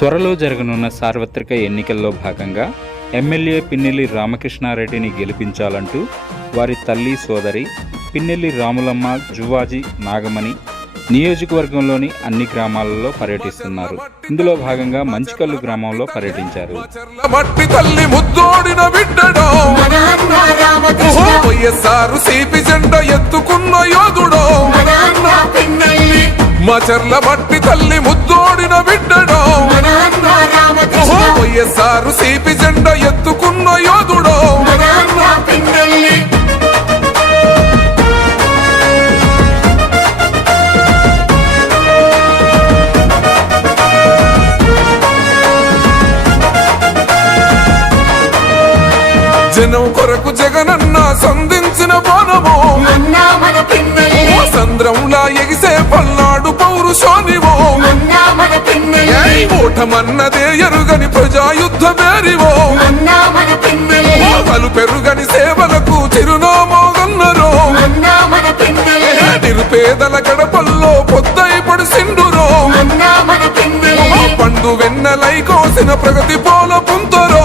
త్వరలో జరగనున్న సార్వత్రిక ఎన్నికల్లో భాగంగా ఎమ్మెల్యే పిన్నెల్లి రామకృష్ణారెడ్డిని గెలిపించాలంటూ వారి తల్లి సోదరి పిన్నెల్లి రాములమ్మ జువాజీ నాగమణి నియోజకవర్గంలోని అన్ని గ్రామాలలో పర్యటిస్తున్నారు. ఇందులో భాగంగా మంచికల్లు గ్రామంలో పర్యటించారు. ఎత్తుకున్న మా చర్ల మట్టి తల్లి ముద్దోడిన రామకృష్ణ వైఎస్ఆర్ సిపి జెండ ఎత్తుకున్న యోధుడో. జనం కొరకు జగనన్న సంధించిన పిన్నెల్లి సంద్రంలా ఎగిసే పల్నాడు పౌరుషానివో. ఓటమన్నదే ఎరుగని ప్రజాయుద్ధ మేరివో మన్నా మన పిన్నెల్లి పలు పెరుగని సేవలకు చిరునామోగన్నరో. నిరుపేదల గడపల్లో పొద్దై పడిసిండురో. పండు వెన్నెలై కోసిన ప్రగతి పోల పుంతరో.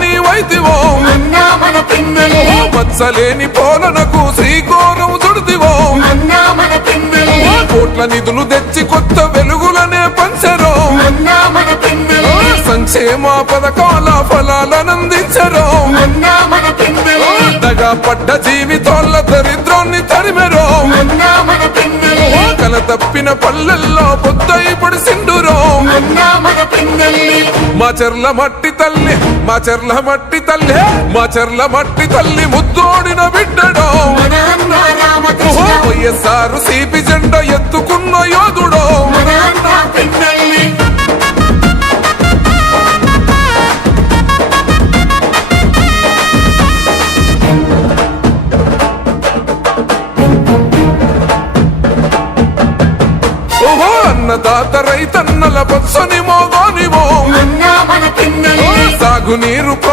నీ వైదివో మన్నా మన పిన్నెల్లి మచ్చలేని పోలనకు శ్రీకోరం చుడిదివో కోట్ల నిధులు తెచ్చి కొత్త వెలుగులనే పంచరో. సంక్షేమ పథకాల ఫలాలనందించరో. పడ్డ జీవితాల దరిద్రాన్ని తరిమెరో. కల తప్పిన పల్లెల్లో పొద్దై పడిసిండురో మా చెర్ల మట్టి తల్లి మా చెర్ల మట్టి తల్లి మా చెర్ల మట్టి తల్లి ముద్దోడిన బిడ్డడో. వైఎస్ఆర్ సిపి జెండ ఎత్తుకున్న యోధుడో.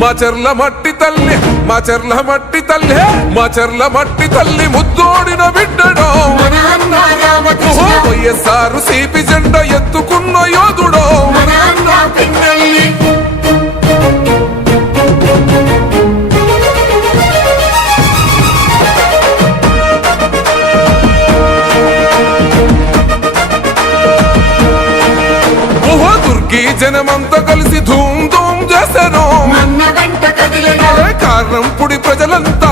మా చెర్ల మట్టి తల్లి మా చెర్ల మట్టి తల్లి మా చెర్ల మట్టి తల్లి ముద్దోడిన బిడ్డడో. వైఎస్ఆర్ సిపి జెండ జనమంతా కలిసి ధూమ్ ధూమ్ ఏ కారణం? పుడి ప్రజలంతా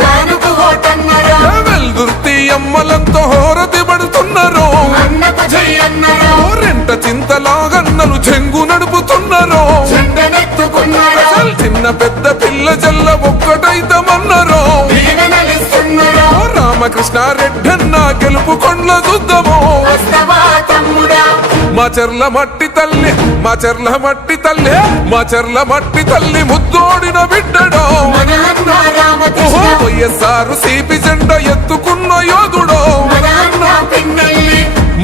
జానుకు ఓటన్నరా. వెల్దుర్తి అమ్మలంతా హోరతి పడుతున్నారు. రెంట చింతలాగన్నలు చెంగు నడుపుతున్నారు. చిన్న పెద్ద పిల్ల జల్ల ఒక్కటైతమన్నారు. దీవెనలిస్తున్నరా రామ రామకృష్ణారెడ్డన్న గెలుపు కొండ్ల చూద్దాము మా చెర్ల మట్టి తల్లి మా చెర్ల మట్టి తల్లి మా చెర్ల మట్టి తల్లి ముద్దోడిన బిడ్డడో. వైఎస్ఆర్ సిపి జెండ ఎత్తుకున్న యోధుడో.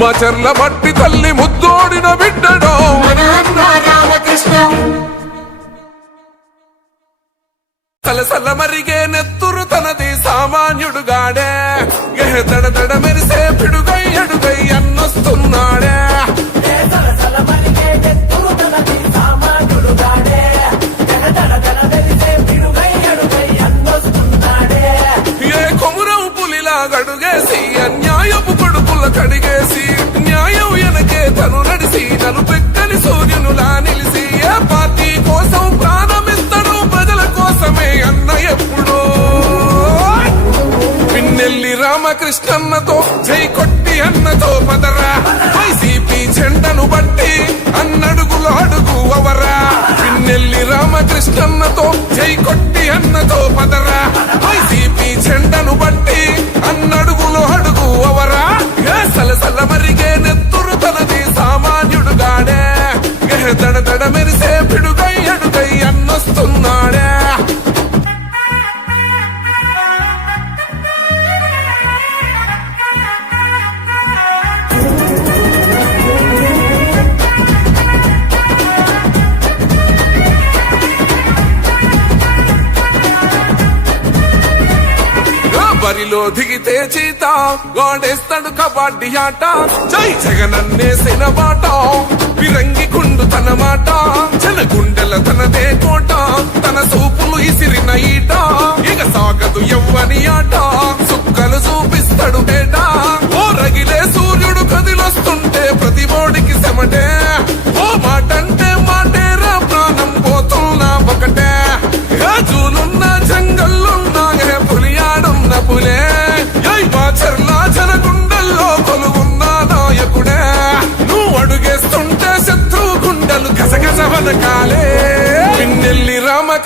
మా చెర్ల మట్టి తల్లి ముద్దోడిన బిడ్డడో. సలసల మరిగే నెత్తురు తనది సామాన్యుడుగాడే. ఎహ దడ దడ మెరిసే పిడుగై కృష్ణమ్మతో జై కొట్టి అన్నతో పదరా. వైసీపీ జెండను బట్టి అన్నడుగులు అడుగు అవరా. పిన్నెల్లి రామకృష్ణమ్మతో జై కొట్టి అన్నతో పదరా. వైసీపీ జెండను బట్టి అన్నడుగులు అడుగు అవరా. ఏ సలసల మరిగే నెత్తురు తనది సామాన్యుడుగాడే ఏ దడ దడ మెరిసే బరిలో దిగితే చీత. గోడేస్తాడు కబడ్డీ ఆట. జై జగనన్నేసిన బాట. విరంగి కుండు తన మాట. జన గుండెల తనదే కోట. తన సూపులు ఇసిరిన ఈట. ఇక సాగదు ఎవ్వని ఆట. సుక్కలు చూపిస్తాడు బేట ఓ రగిలే సూర్యుడు కదిలొస్తుంటే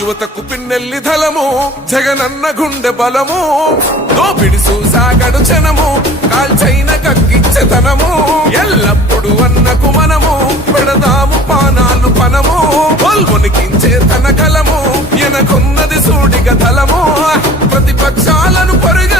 యువతకు పిన్నెల్లి ధలము జగనన్న గుండె బలము దోపిడి సాగడు జనము కాల్చైన కక్కిచ్చతనము ఎల్లప్పుడు అన్నకు మనము పెడదాము పానాలు పనము పొల్వనికించే తన కలము ఎనకున్నది సూడిగ తలము ప్రతిపక్షాలను పరుగెత్తించేమో